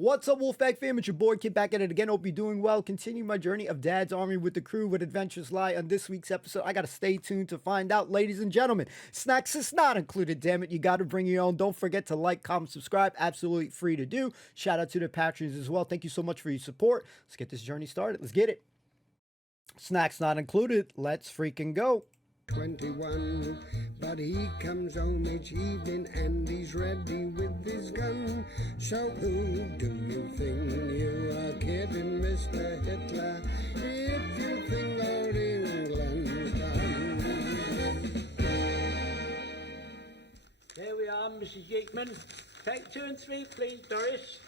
What's up, Wolfpack fam? It's your boy Kid back at it again. Hope you're doing well. Continue my journey of Dad's Army with the crew. What adventures lie on this week's episode? I gotta stay tuned to find out, ladies and gentlemen. Snacks is not included, damn it. You gotta bring your own. Don't forget to like, comment, subscribe. Absolutely free to do. Shout out to the patrons as well. Thank you so much for your support. Let's get this journey started. Let's get it. Snacks not included. Let's freaking go. 21, but he comes home each evening and he's ready with his gun. So who do you think you are kidding, Mr. Hitler, if you think old England's done? There we are, Mrs. Yeatman. Take 2 and 3, please, Doris.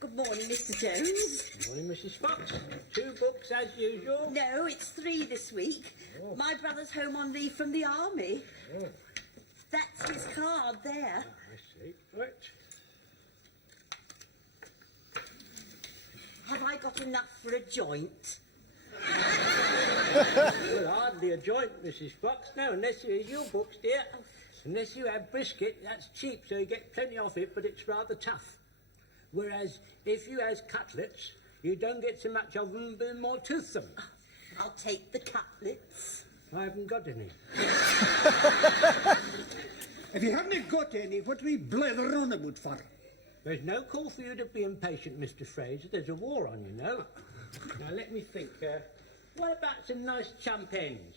Good morning, Mr. Jones. Good morning, Mrs. Fox. 2 books as usual. No, it's 3 this week. Oh. My brother's home on leave from the army. Oh, That's his card there. I see. Right. Have I got enough for a joint? Well, hardly a joint, Mrs. Fox. No, unless you use your books, dear. Unless you have brisket, that's cheap, so you get plenty of it, but it's rather tough. Whereas if you has cutlets, you don't get so much of them, but more toothsome. I'll take the cutlets. I haven't got any. If you haven't got any, what are we blather on about for? There's no call for you to be impatient, Mr. Fraser. There's a war on, you know. Now, let me think. What about some nice chumpens?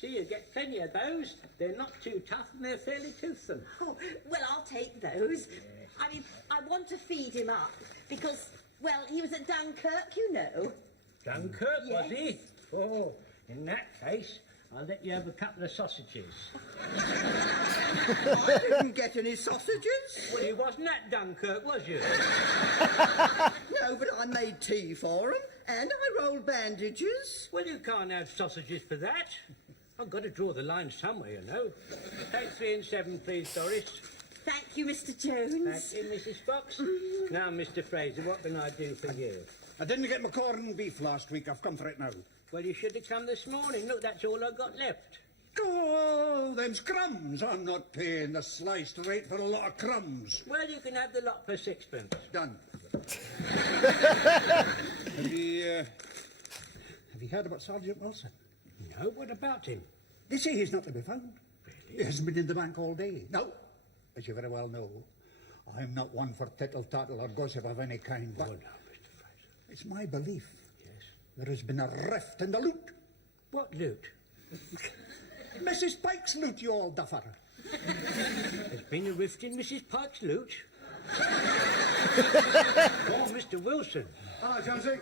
See, you get plenty of those. They're not too tough and they're fairly toothsome. Oh, well, I'll take those. I mean, I want to feed him up because, well, he was at Dunkirk, you know. Dunkirk, Yes. was he? Oh, in that case, I'll let you have a couple of sausages. I didn't get any sausages. Well, you wasn't at Dunkirk, was you? No, but I made tea for him and I rolled bandages. Well, you can't have sausages for that. I've got to draw the line somewhere, you know. Take 3 and 7, please, Doris. Thank you, Mr. Jones. Thank you, Mrs. Fox. Now, Mr. Fraser, what can I do for you? I didn't get my corn and beef last week. I've come for it now. Well, you should have come this morning. Look, that's all I've got left. Oh, them's crumbs. I'm not paying the sliced rate for a lot of crumbs. Well, you can have the lot for 6pence. Done. Have you heard about Sergeant Wilson? No, what about him? They say he's not to be found. Really? He hasn't been in the bank all day. No, as you very well know, I'm not one for tittle-tattle or gossip of any kind, but Oh, no, Mr. Fraser. it's my belief Yes. there has been a rift in the loot. What loot? Mrs. Pikes' loot, you old duffer. There's been a rift in Mrs. Pikes' loot. Oh, Mr. Wilson. Hello, Jonesy.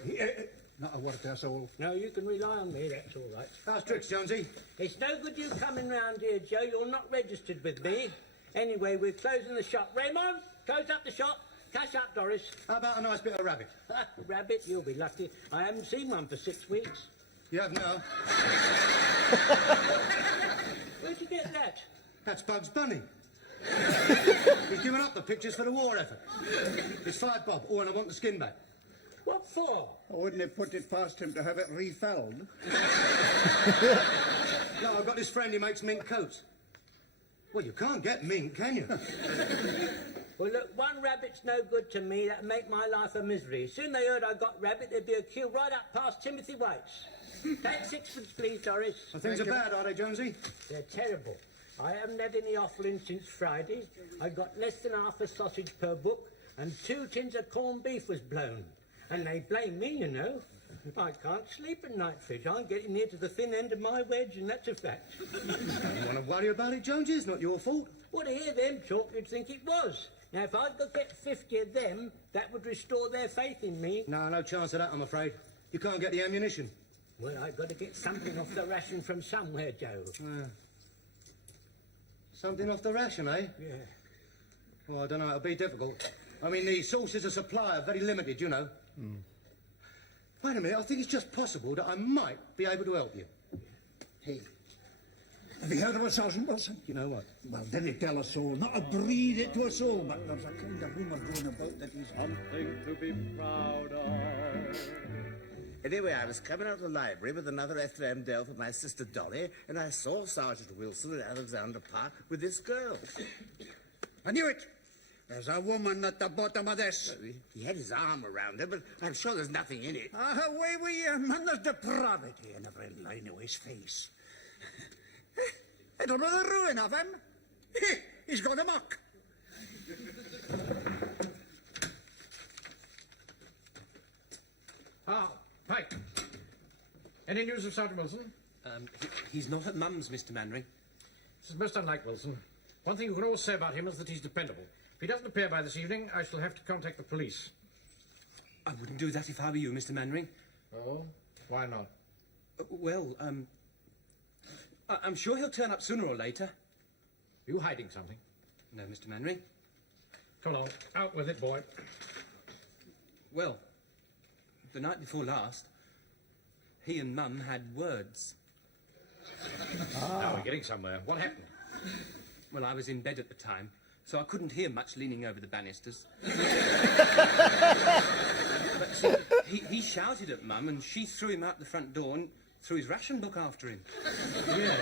Not a word to a soul. No, you can rely on me, that's all right. How's tricks, Jonesy? It's no good you coming round here, Joe. You're not registered with me. Anyway, we're closing the shop. Raymond, close up the shop. Cash up, Doris. How about a nice bit of rabbit? Rabbit, you'll be lucky. I haven't seen one for 6 weeks. You have now. Where'd you get that? That's Bugs Bunny. He's given up the pictures for the war effort. It's 5 bob. Oh, and I want the skin back. What for? I wouldn't have put it past him to have it refelled. No, I've got this friend who makes mink coats. Well, you can't get mink, can you? Well, look, one rabbit's no good to me. That'd make my life a misery. Soon they heard I got rabbit, there'd be a queue right up past Timothy White's. Take 6pence, please, Doris. Well, things are bad, are they, Jonesy? They're terrible. I haven't had any offering since Friday. I got less than half a sausage per book, and 2 tins of corned beef was blown. And they blame me, you know. I can't sleep at night, Fidge. I'm getting near to the thin end of my wedge, and that's a fact. You don't want to worry about it, Jonesy. It's not your fault. Well, to hear them talk, you'd think it was. Now, if I could get 50 of them, that would restore their faith in me. No chance of that, I'm afraid. You can't get the ammunition. Well, I've got to get something off the ration from somewhere, Joe. Something off the ration, eh? Yeah. Well, I don't know. It'll be difficult. I mean, the sources of supply are very limited, you know. Wait a minute. I think it's just possible that I might be able to help you. Hey, have you heard about Sergeant Wilson? You know what? Well, didn't tell a soul, not a breed it to a soul, but there's a kind of rumour going about that he's... Something to be proud of. Anyway, I was coming out of the library with another Ethel Dell for my sister Dolly, and I saw Sergeant Wilson at Alexander Park with this girl. I knew it. There's a woman at the bottom of this. He had his arm around her, but I'm sure there's nothing in it. Away with you, man. There's depravity in every line of his face. I don't know the ruin of him. He's gone amok. Ah, Pike. Any news of Sergeant Wilson? He's not at Mum's, Mr. Manring. This is most unlike Wilson. One thing you can always say about him is that he's dependable. If he doesn't appear by this evening, I shall have to contact the police. I wouldn't do that if I were you, Mr. Manring. Oh? Why not? I'm sure he'll turn up sooner or later. You hiding something? No, Mr. Manring. Come along. Out with it, boy. Well, the night before last, he and Mum had words. Now we're getting somewhere. What happened? Well, I was in bed at the time, so I couldn't hear much leaning over the banisters. But he shouted at Mum, and she threw him out the front door and threw his ration book after him. Yeah.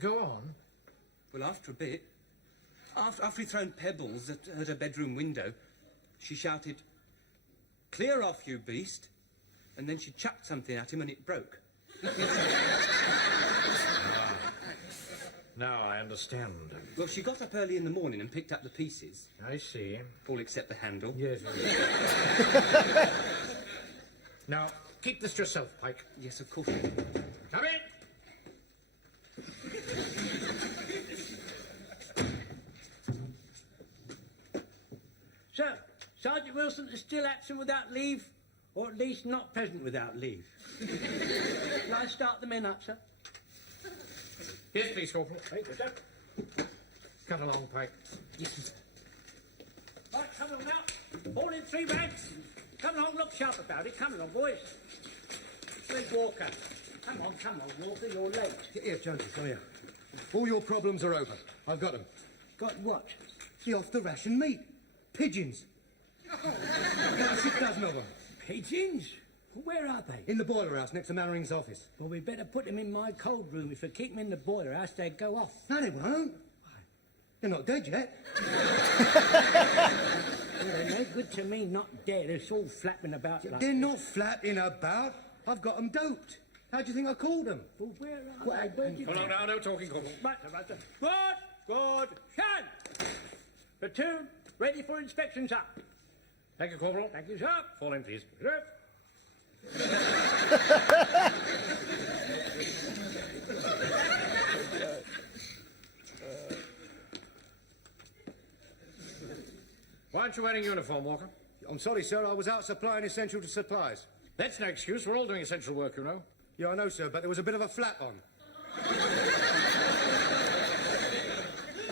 Go on. Well, after a bit, after he'd thrown pebbles at her bedroom window, she shouted, "Clear off, you beast!" And then she chucked something at him and it broke. Now I understand. Well, she got up early in the morning and picked up the pieces. I see. All except the handle. Yes. Now, keep this to yourself, Pike. Yes, of course. Come in! So, Sergeant Wilson is still absent without leave, or at least not present without leave. Shall I start the men up, sir? Yes, please, Corporal. Thank you, sir. Come along, Pike. Yes. Right, come along now. All in 3 ranks. Come along, look sharp about it. Come along, boys. Where's Walker? Come on, Walker, you're late. Here, Jonesy, come here. All your problems are over. I've got them. Got what? The off-the-ration meat. Pigeons. About 6 dozen of them. Pigeons? Where are they? In the boiler house next to Mannering's office. Well, we'd better put them in my cold room. If we keep them in the boiler house, they'd go off. No, they won't. They're not dead yet. Well, they're no good to me, not dead. It's all flapping about like They're this. not flapping about. I've got them doped. How do you think I called them? Well, where are they? Come along now, no talking, Corporal. Right, sir. Good. Shun! Platoon, ready for inspection, sir. Thank you, Corporal. Thank you, sir. Fall in, please. Sir. Why aren't you wearing uniform, Walker? I'm sorry, sir. I was out supplying essential to supplies. That's no excuse. We're all doing essential work, you know. Yeah, I know, sir, but there was a bit of a flat on.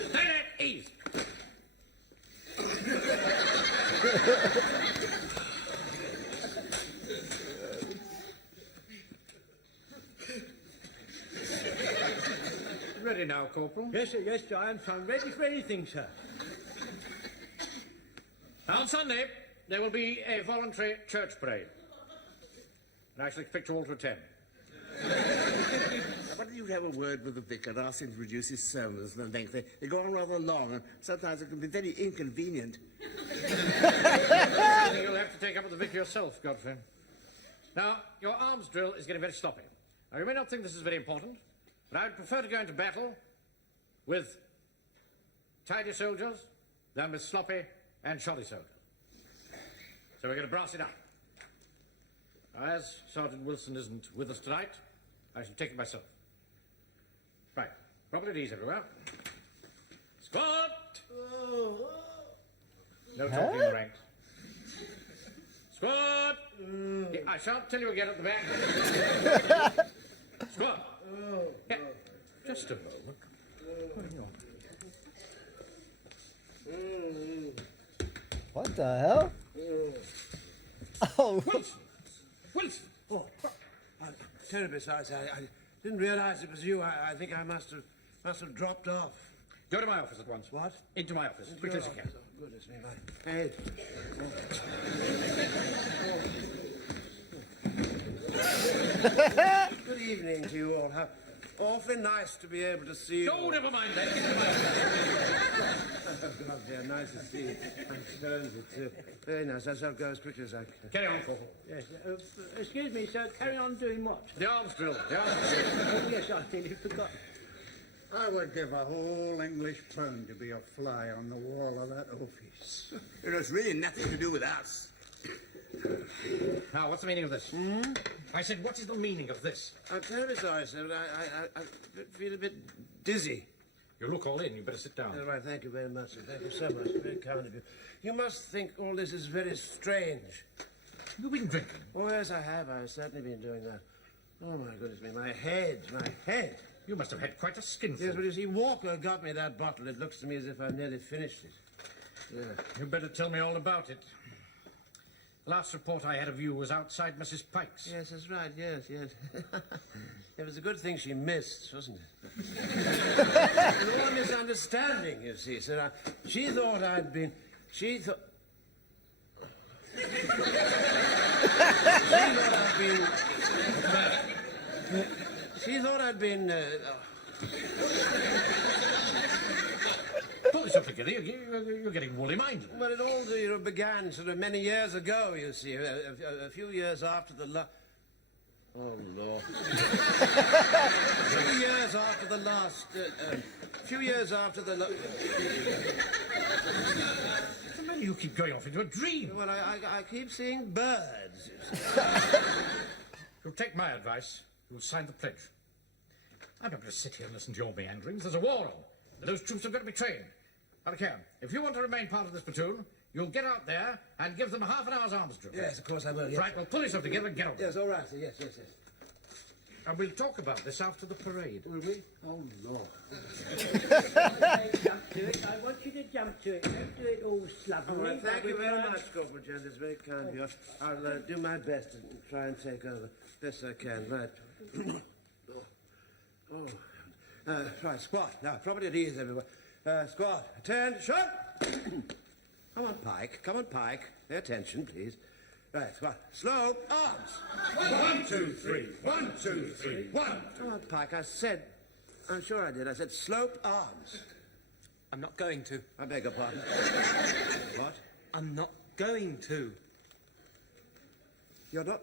Stand at ease. Ready now, Corporal? Yes, sir, I'm ready for anything, sir. Now, on Sunday, there will be a voluntary church parade. And I shall expect you all to attend. Why don't you have a word with the vicar and ask him to reduce his sermons and length? They go on rather long, and sometimes it can be very inconvenient. I think you'll have to take up with the vicar yourself, Godfrey. Now, your arms drill is getting very sloppy. Now, you may not think this is very important, but I would prefer to go into battle with tidy soldiers than with sloppy and shoddy soldiers. So we're going to brass it up. Now, as Sergeant Wilson isn't with us tonight, I shall take it myself. Right. Proper at ease everywhere. Squad! No talking in the ranks. Squad! Yeah, I shan't tell you again at the back. Squad! Yeah, just a moment. What the hell? Oh. Wilson! Oh, terribly sorry, sir. I didn't realise it was you. I think I must have dropped off. Go to my office at once. What? Into my office, as quickly as you can. Oh, goodness me, my head. Good evening to you all. How awfully nice to be able to see you. Oh, never mind that. God, yeah, nice to see you. I'm Stones, too. Very nice. I shall go as quickly as I can. Carry on, Corporal. Yes, excuse me, sir. Carry on doing what? The arms drill. The arms drill. Oh, yes, I nearly forgot. I would give a whole English pound to be a fly on the wall of that office. It has really nothing to do with us. Now, what's the meaning of this? I said, what is the meaning of this? I'm terribly sorry, sir, but I feel a bit dizzy. You look all in. You better sit down. All right, thank you very much, sir. Thank you so much. Very kind of you. You must think all this is very strange. You've been drinking. Oh, yes, I have. I've certainly been doing that. Oh, my goodness me. My head. You must have had quite a skinful. Yes, but you see, Walker got me that bottle. It looks to me as if I've nearly finished it. Yeah. You better tell me all about it. The last report I had of you was outside Mrs. Pikes. Yes, that's right. Yes. It was a good thing she missed, wasn't it? It was all a misunderstanding, you see, sir. She thought I'd been... She thought I'd been... Pull this up together. You're getting woolly-minded. Well, it all began sort of many years ago, you see. A few years after the Oh, Lord. A few years after the last... You keep going off into a dream. Well, I keep seeing birds. You'll take my advice. You'll sign the pledge. I'm not going to sit here and listen to your meanderings. There's a war on. Those troops have got to be trained. Now, Cam, if you want to remain part of this platoon, you'll get out there and give them half an hour's arms drill. Yes, of course I will, yes. Right, well, pull yourself together and get on. Yes, all right, sir. Yes. And we'll talk about this after the parade. Will we? Oh, Lord. Jump to it. I want you to jump to it. Don't do it all slovenly. All right, thank you very much, Corporal Jones. It's very kind of you. I'll do my best to try and take over. Best I can, right. Right, squad. Now, properly at ease, everyone. Squad, attention! Come on, Pike. Pay attention, please. Right, squad. Slow, arms. 1, 2, 3. 1, 2, 3. 1. Come on, Pike. I'm sure I did. I said slope arms. I'm not going to. I beg your pardon. What? I'm not going to. You're not?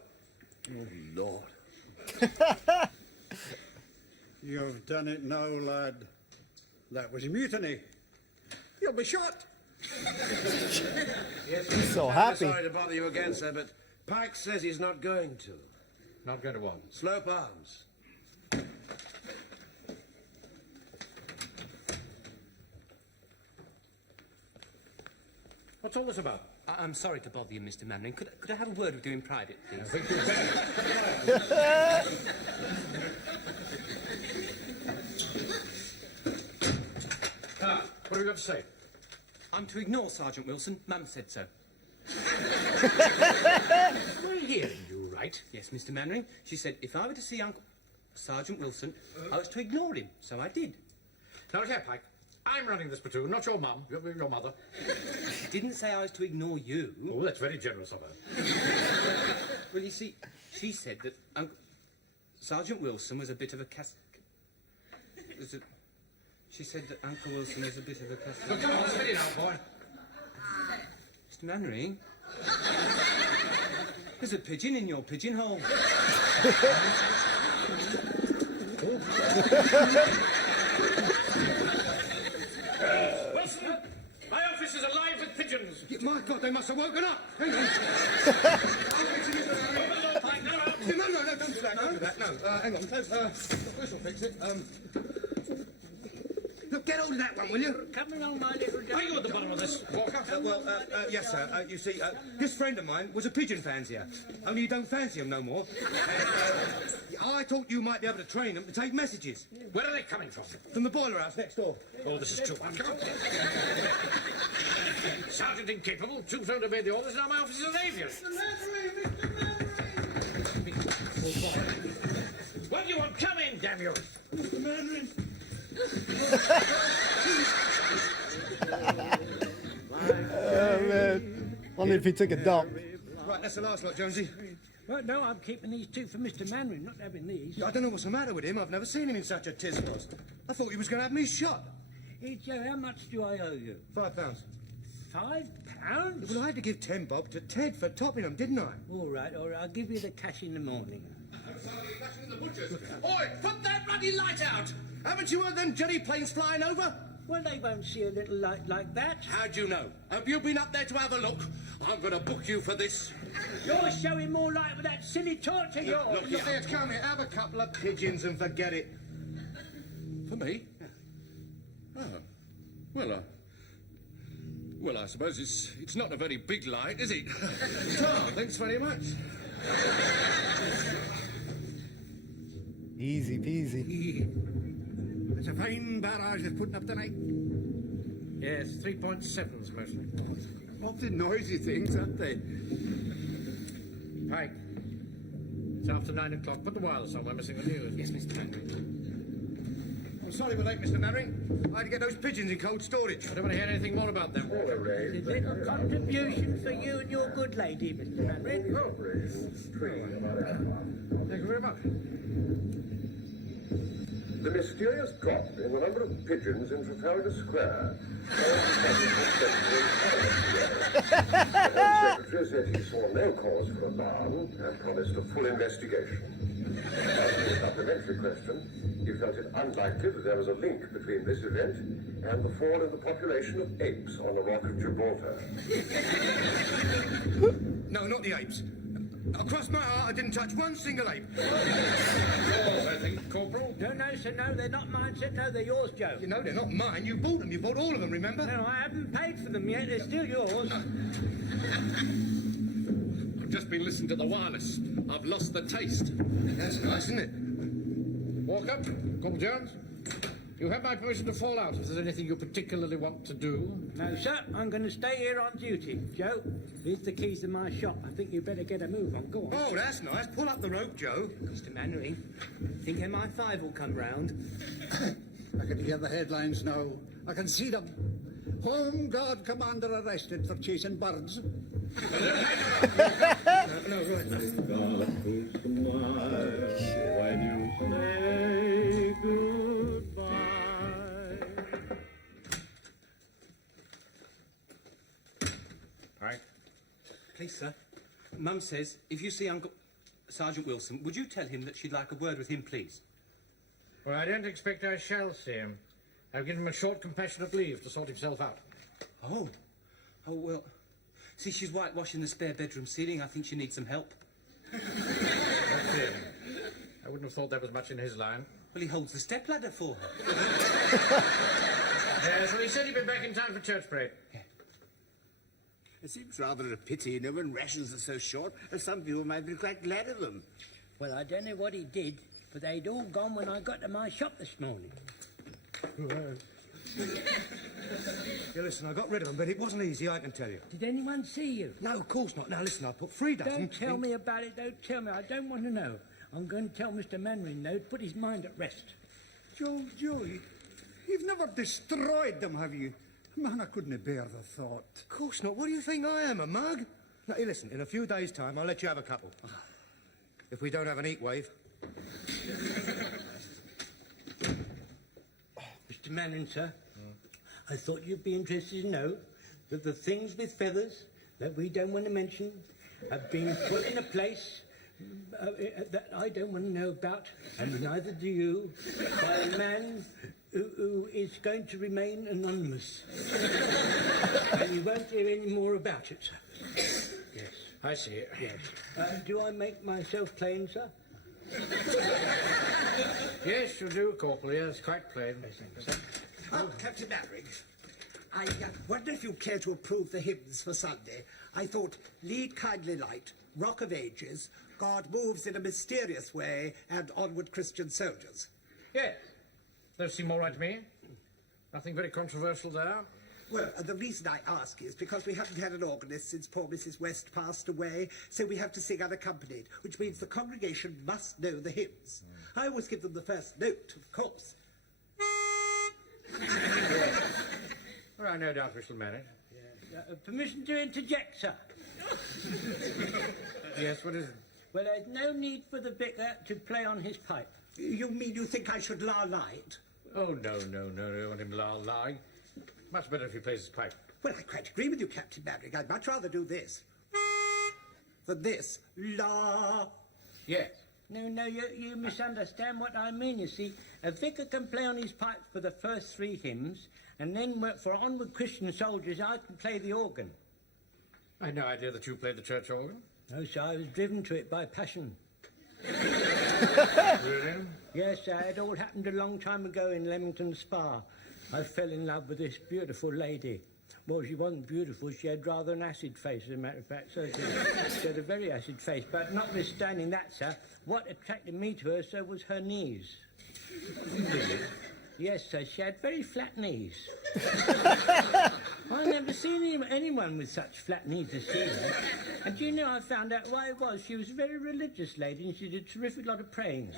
Oh, Lord. You've done it now, lad. That was mutiny. You'll be shot. Yes, He's so I'm happy. sorry to bother you again, sir, but Pike says he's not going to. Not going to what? Slope arms. What's all this about? I'm sorry to bother you, Mr. Mannering. Could I have a word with you in private, please? I think we'd better. What have you got to say? I'm to ignore Sergeant Wilson. Mum said so. We're hearing you right. Yes, Mr. Mannering. She said if I were to see Uncle Sergeant Wilson, I was to ignore him. So I did. Now, look here, Pike. I'm running this platoon, not your mum, your mother. She didn't say I was to ignore you. Oh, that's very generous of her. Well, you see, she said that Sergeant Wilson was a bit of a She said that Uncle Wilson was a bit of a Well, come on, spit it out, boy. Mr. Mannering, there's a pigeon in your pigeonhole. Wilson, my office is alive with pigeons. My God, they must have woken up. Hang on. No, don't do that. No, hang on. This will fix it. Look, get hold of that one, will you? Come along, my little dog. Are you at the bottom of this, Walker? Yes, sir. You see, this friend of mine was a pigeon fancier. Only you don't fancy him no more. I thought you might be able to train them to take messages. Where are they coming from? From the boiler house next door. Oh, this is too much. Come on. Sergeant incapable, troops don't obey the orders, now my office is an aviary. What do you want? Come in, damn you! Mr. Mannering. Oh, man. Only if he took a dump. Right, that's the last lot, Jonesy. Well, no, I'm keeping these two for Mr. Mannering, not having these. I don't know what's the matter with him. I've never seen him in such a tisnos. I thought he was going to have me shot. Hey, Joe, how much do I owe you? £5. £5? Well, I had to give 10 bob to Ted for topping them, didn't I? All right, I'll give you the cash in the morning. Oi, put that bloody light out! Haven't you heard them jelly planes flying over? Well, they won't see a little light like that. How'd you know? Have you been up there to have a look? I'm going to book you for this. You're showing more light with that silly torch of yours. Look here, come here, have a couple of pigeons and forget it. For me? Oh. Well, I suppose it's not a very big light, is it? Thanks very much. Easy peasy. It's a fine barrage they're putting up tonight. Yes, 3.7s mostly. Awfully noisy things, aren't they? Pike. It's after 9 o'clock. Put the wireless on. We're missing the news. Yes, Mr. Manning. I'm sorry we're late, Mr. Mannering. I had to get those pigeons in cold storage. I don't want to hear anything more about them. It's a little contribution for you and your good lady, Mr. Manring. Oh. Thank you very much. The mysterious drop in the number of pigeons in Trafalgar Square. The Home Secretary said he saw no cause for alarm and promised a full investigation. Asking a supplementary question, he felt it unlikely that there was a link between this event and the fall in the population of apes on the Rock of Gibraltar. No, not the apes. Across my heart, I didn't touch one single ape. Yours, I think, Corporal. No, sir, no, they're not mine, sir. No, they're yours, Joe. You know, they're not mine. You bought them. You bought all of them, remember? No, I haven't paid for them yet. They're still yours. I've just been listening to the wireless. I've lost the taste. That's nice, isn't it? Walk up, Corporal Jones. You have my permission to fall out if there's anything you particularly want to do. No, sir, I'm going to stay here on duty. Joe, here's the keys to my shop. I think you better get a move on. Go on. Oh, that's nice. Pull up the rope, Joe. Mr. Mannering, think MI5 will come round? I can hear the headlines now. I can see them. Home Guard commander arrested for chasing birds. No, right. Right. Please, sir. Mum says, if you see Uncle Sergeant Wilson, would you tell him that she'd like a word with him, please? Well, I don't expect I shall see him. I've given him a short compassionate leave to sort himself out. Oh, well... See, she's whitewashing the spare bedroom ceiling. I think she needs some help. That's it. I wouldn't have thought there was much in his line. Well, he holds the stepladder for her. Yes, well, he said he'd be back in time for church parade. It seems rather a pity, when rations are so short, some people might be quite glad of them. Well, I don't know what he did, but they'd all gone when I got to my shop this morning. Yeah, listen, I got rid of them, but it wasn't easy, I can tell you. Did anyone see you? No, of course not. Now, listen, I put 3 dozen... Don't tell me about it, don't tell me. I don't want to know. I'm going to tell Mr. Mannering, though, to put his mind at rest. Joe, you've never destroyed them, have you? Man, I couldn't bear the thought. Of course not. What do you think I am, a mug? Now, hey, listen, in a few days' time, I'll let you have a couple. If we don't have an heat wave. Mr. Mannering, sir, I thought you'd be interested to know that the things with feathers that we don't want to mention have been put in a place that I don't want to know about, and neither do you, by a man who is going to remain anonymous. And you won't hear any more about it, sir. Yes. I see it. Yes. Do I make myself plain, sir? Yes, you do, Corporal. Yes, quite plain. Captain Maverick, I wonder if you'd care to approve the hymns for Sunday. I thought, lead kindly light, Rock of Ages, God moves in a mysterious way, and onward Christian soldiers. Yes. Those seem all right to me. Nothing very controversial there. Well, the reason I ask is because we haven't had an organist since poor Mrs. West passed away, so we have to sing unaccompanied, which means the congregation must know the hymns. I always give them the first note, of course. Well, no doubt we shall manage. Permission to interject, sir. Yes, what is it? Well, there's no need for the vicar to play on his pipe. You mean you think I should la light? Oh, no, I want him lying. Much better if he plays his pipe. Well, I quite agree with you, Captain Maverick. I'd much rather do this than this. La. Yes. No, you misunderstand what I mean, you see. A vicar can play on his pipe for the first 3 hymns, and then for Onward Christian Soldiers, I can play the organ. I had no idea that you played the church organ. No, sir, I was driven to it by passion. Really? Yes, sir, it all happened a long time ago in Leamington Spa. I fell in love with this beautiful lady. Well, she wasn't beautiful, she had rather an acid face, as a matter of fact, so she had a very acid face. But notwithstanding that, sir, what attracted me to her, sir, was her knees. Yes, sir, she had very flat knees. I've never seen anyone with such flat knees as she had. And do you know, I found out why it was? She was a very religious lady and she did a terrific lot of praying.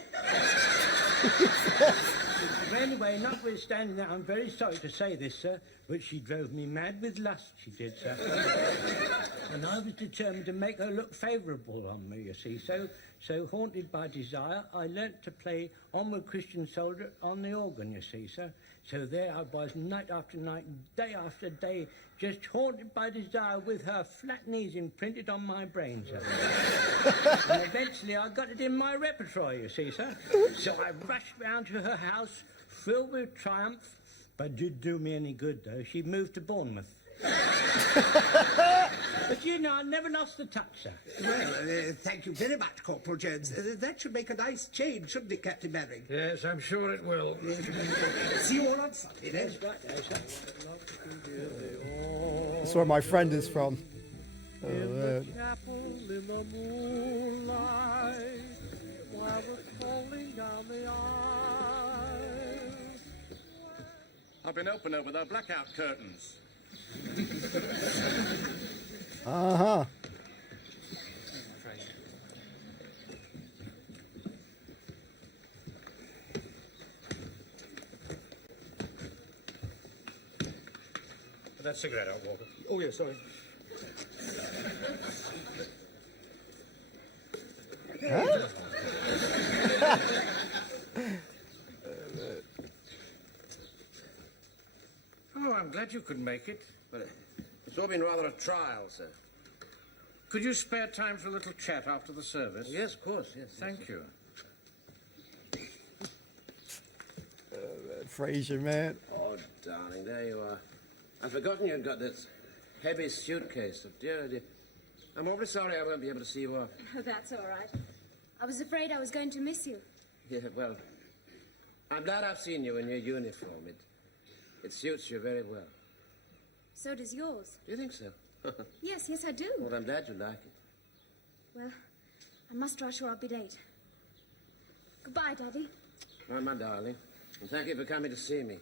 But anyway, notwithstanding that, I'm very sorry to say this, sir, but she drove me mad with lust, she did, sir. And I was determined to make her look favourable on me, you see. So haunted by desire, I learnt to play Onward Christian Soldier on the organ, you see, sir. So there I was, night after night, day after day, just haunted by desire with her flat knees imprinted on my brain, sir. And eventually I got it in my repertoire, you see, sir. So I rushed round to her house, filled with triumph, but did do me any good, though. She moved to Bournemouth. But you know, I never lost the touch, sir. Well, thank you very much, Corporal Jones. That should make a nice change, shouldn't it, Captain Maverick? Yes, I'm sure it will. See you all on Sunday, then. That's right, there, sir. That's where my friend is from. Oh, In the man. chapel in the moonlight, while we're falling down the aisle. I've been open over the blackout curtains. Uh-huh. Put that cigarette out, Walter. Oh, yeah, sorry. Oh, I'm glad you could make it. But it's all been rather a trial, sir. Could you spare time for a little chat after the service? Yes, of course, yes. Thank you. Fraser, man. Oh, darling, there you are. I'd forgotten you'd got this heavy suitcase. Oh, dear, dear. I'm awfully sorry I won't be able to see you off. Oh, that's all right. I was afraid I was going to miss you. Yeah, well, I'm glad I've seen you in your uniform. It suits you very well. So does yours. Do you think so? Yes, I do. Well, I'm glad you like it. Well, I must rush or I'll be late. Goodbye, Daddy. Bye, my darling. And thank you for coming to see me.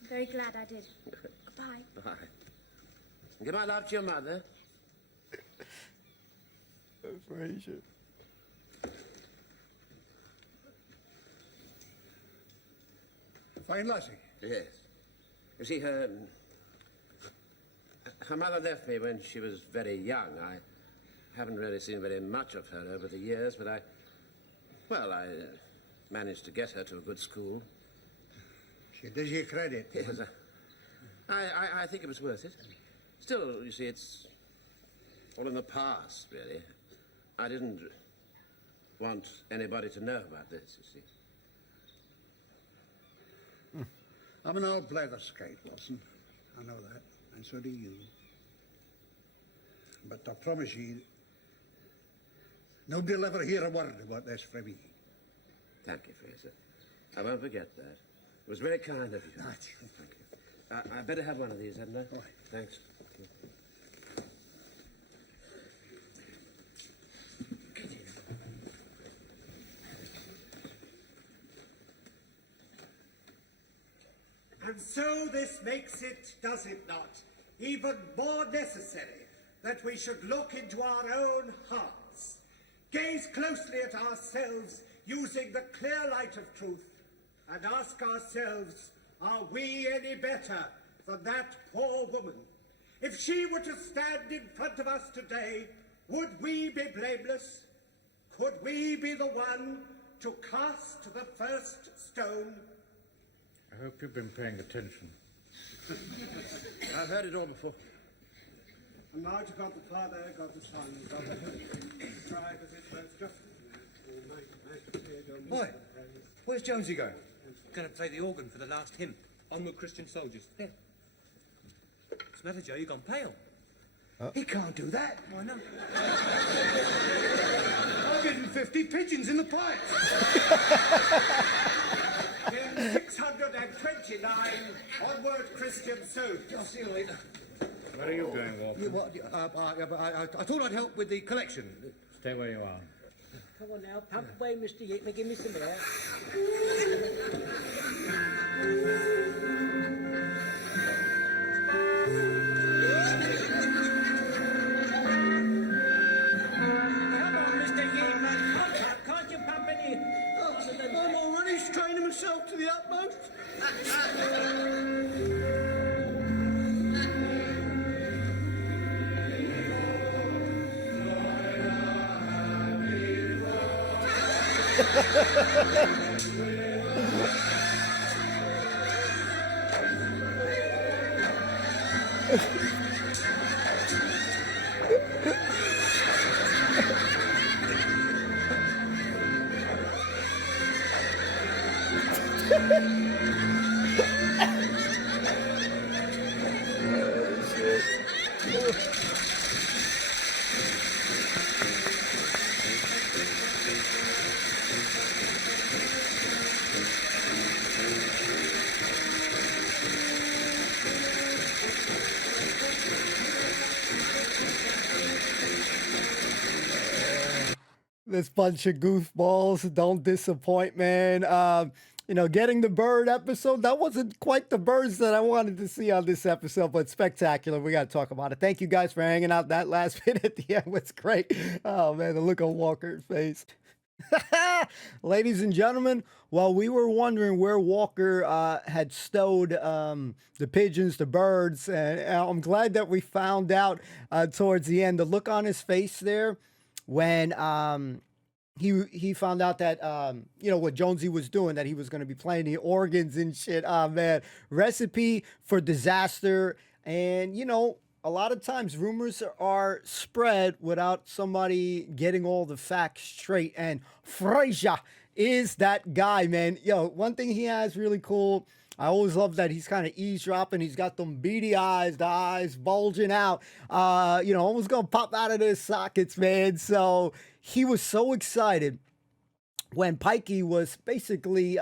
I'm very glad I did. Goodbye. Bye. And give my love to your mother. Fraser. Fine lassie. Yes. You see, her mother left me when she was very young. I haven't really seen very much of her over the years, but I managed to get her to a good school. She does you credit. Yes, I think it was worth it. Still, you see, it's all in the past, really. I didn't want anybody to know about this, you see. I'm an old blatherskite, Watson. I know that, and so do you. But I promise you, nobody'll ever hear a word about this from me. Thank you, Fraser. I won't forget that. It was very kind of you. Right. Thank you. I better have one of these, hadn't I? All right. Thanks. And so this makes it, does it not, even more necessary that we should look into our own hearts, gaze closely at ourselves using the clear light of truth, and ask ourselves, are we any better than that poor woman? If she were to stand in front of us today, would we be blameless? Could we be the one to cast the first stone? I hope you've been paying attention. I've heard it all before. And now you've got the Father, got the Son, got the Holy Spirit. Strive as it most justly. Boy, where's Jonesy going? Going to play the organ for the last hymn. Onward, Christian soldiers. There. What's the matter, Joe? You've gone pale. He can't do that. Why not? 150 pigeons in the Pikes. In 629, onward, Christian soldiers. I'll see you later. Where are you going, Walker? I thought I'd help with the collection. Stay where you are. Come on now, pump away, Mr. Yeatman, give me some air. Come on, Mr. Yeatman, can't you pump any? I'm already straining myself to the utmost. This bunch of goofballs don't disappoint, man. Getting the bird episode, that wasn't quite the birds that I wanted to see on this episode, but spectacular. We got to talk about it. Thank you guys for hanging out. That last bit at the end was great. Oh, man, the look on Walker's face. Ladies and gentlemen, while we were wondering where Walker had stowed the pigeons, the birds, and I'm glad that we found out towards the end. The look on his face there when he found out that what Jonesy was doing, that he was going to be playing the organs and shit. Oh man, recipe for disaster. And a lot of times rumors are spread without somebody getting all the facts straight. And Frazier is that guy, man. One thing he has really cool, I always love that he's kind of eavesdropping. He's got them beady eyes, the eyes bulging out, almost gonna pop out of their sockets, man. So he was so excited when Pikey was basically,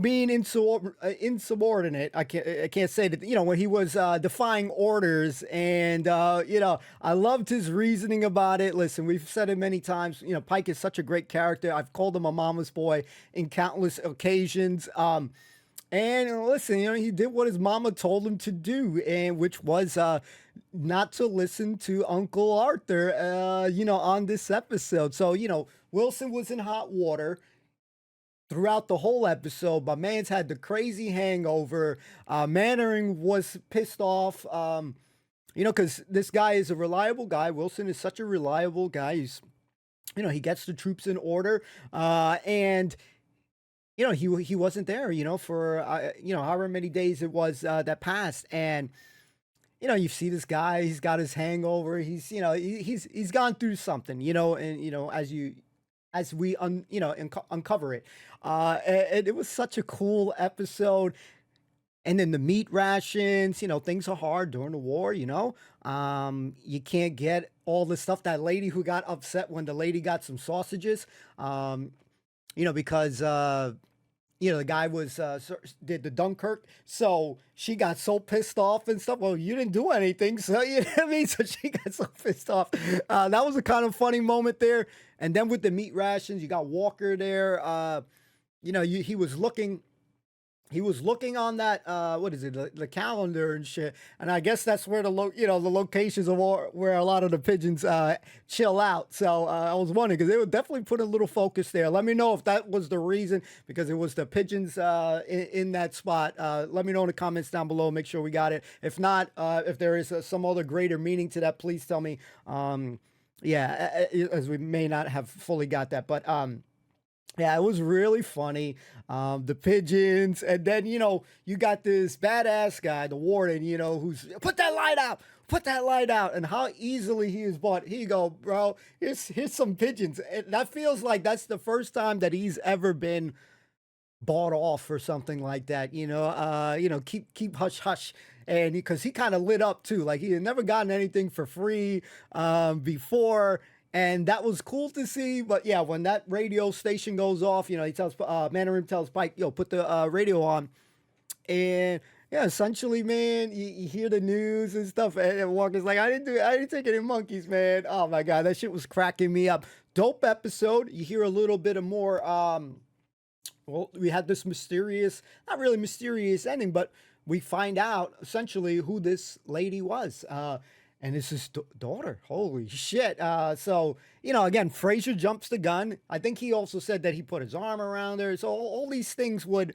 being insubordinate. I can't say that, when he was defying orders. And, I loved his reasoning about it. Listen, we've said it many times, Pike is such a great character. I've called him a mama's boy in countless occasions. And listen, he did what his mama told him to do, and which was not to listen to Uncle Arthur, on this episode. So, Wilson was in hot water throughout the whole episode. My man's had the crazy hangover. Mannering was pissed off, because this guy is a reliable guy. Wilson is such a reliable guy. He's, he gets the troops in order, and he wasn't there, for however many days it was that passed. And you see this guy, he's got his hangover. He's he's gone through something, and as we uncover it. And it was such a cool episode. And then the meat rations, things are hard during the war, you can't get all the stuff. That lady who got upset when the lady got some sausages, because the guy was did the Dunkirk, so she got so pissed off and stuff. Well, you didn't do anything, so you know what I mean. So she got so pissed off. That was a kind of funny moment there. And then with the meat rations, you got Walker there. He was looking on that what is it, the calendar and shit, and I guess that's where the locations of where a lot of the pigeons chill out. So I was wondering, because they would definitely put a little focus there. Let me know if that was the reason, because it was the pigeons in that spot. Let me know in the comments down below. Make sure we got it. If not, if there is some other greater meaning to that, please tell me. As we may not have fully got that, but Yeah, it was really funny. The pigeons, and then you got this badass guy, the warden, who's put that light out, and how easily he is bought. Here you go, bro. Here's some pigeons. And that feels like that's the first time that he's ever been bought off or something like that. Keep hush hush, and because he kind of lit up too, like he had never gotten anything for free before. And that was cool to see. But yeah, when that radio station goes off, he tells Mandarin tells Pike, yo, put the radio on. And yeah, essentially, man, you hear the news and stuff. And Walker's like, I didn't take any monkeys, man. Oh my God, that shit was cracking me up. Dope episode. You hear a little bit of more. Well, we had this mysterious, not really mysterious ending, but we find out essentially who this lady was. And it's his daughter. Holy shit. So, again, Fraser jumps the gun. I think he also said that he put his arm around her. So all these things would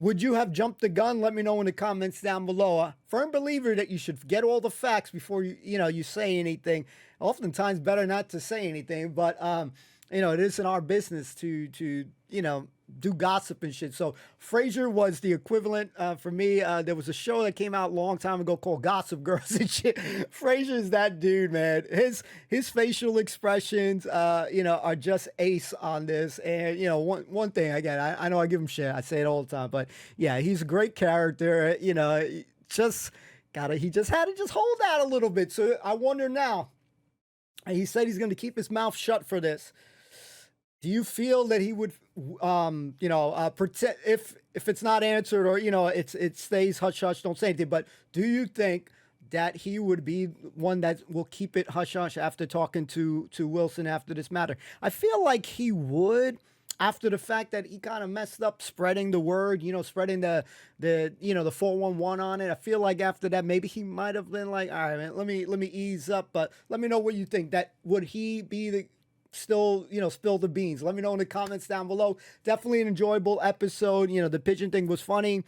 you have jumped the gun? Let me know in the comments down below. Firm believer that you should get all the facts before you say anything. Oftentimes better not to say anything, but it isn't our business to do gossip and shit. So Frasier was the equivalent for me. There was a show that came out a long time ago called Gossip Girls and shit. Frasier's that dude, man. His facial expressions, are just ace on this. And one thing again, I know I give him shit. I say it all the time, but yeah, he's a great character. He just had to just hold that a little bit. So I wonder now. He said he's going to keep his mouth shut for this. Do you feel that he would, pretend if it's not answered or it stays hush hush, don't say anything? But do you think that he would be one that will keep it hush hush after talking to Wilson after this matter? I feel like he would, after the fact that he kind of messed up spreading the word, spreading the 411 on it. I feel like after that maybe he might have been like, all right, man, let me ease up. But let me know what you think. That would he be the still, spill the beans? Let me know in the comments down below. Definitely an enjoyable episode. The pigeon thing was funny.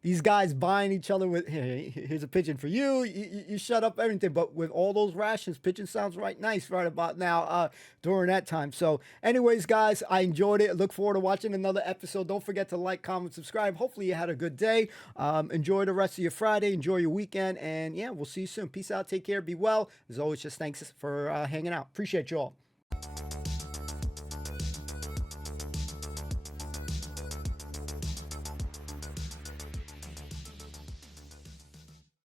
These guys buying each other with, here's a pigeon for you. You shut up everything. But with all those rations, pigeon sounds right nice right about now during that time. So anyways, guys, I enjoyed it. Look forward to watching another episode. Don't forget to like, comment, subscribe. Hopefully you had a good day. Enjoy the rest of your Friday. Enjoy your weekend. And yeah, we'll see you soon. Peace out. Take care. Be well. As always, just thanks for hanging out. Appreciate you all.